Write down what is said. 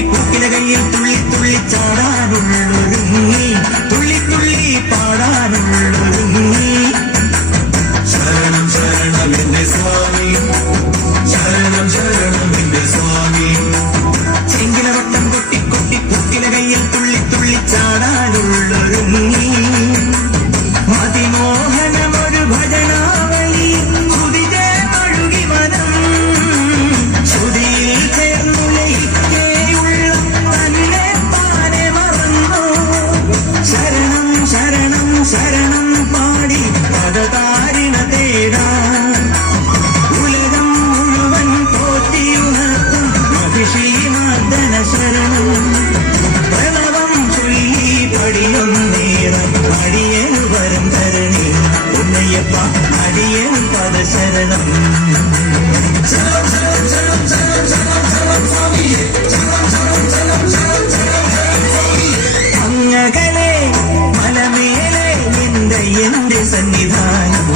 കൊട്ടി പൂക്കില കയ്യിൽ തുള്ളി തുള്ളി ചാടാനുള്ളൊരുങ്ങി തുള്ളി തുള്ളി പാടാനുള്ളൊരുങ്ങി ശരണം ശരണം എന്റെ സ്വാമി ശരണം ശരണം എന്റെ സ്വാമി ചെങ്കിലവട്ടം കൊട്ടി കൊട്ടി പൂക്കില കയ്യിൽ തുള്ളി തുള്ളി ചാടാനുള്ളൊരുങ്ങി മതിമോഹനമൊരു ഭജനാവലി ശ്രുതിജേ ഒഴുകി വനം ശ്രുതിയിൽ ചേർന്നു ലയിക്കേയുള്ള തന്നെ താനെ മറന്നു ശരണം ശരണം ശരണം പാടി പദതാരിണ തേടാൻ ഉലകം മുഴുവൻ പോറ്റിയുണർത്തും മഹിഷീമർദ്ദന ശരണം പ്രണവം ചൊല്ലി പടിയൊന്നേറും അടിയനു വരം തരണി ഉന്നയപ്പ അടിയനു പദശരണം അങ്ങകലെ മലമേലെ എന്റെ സന്നിധാനം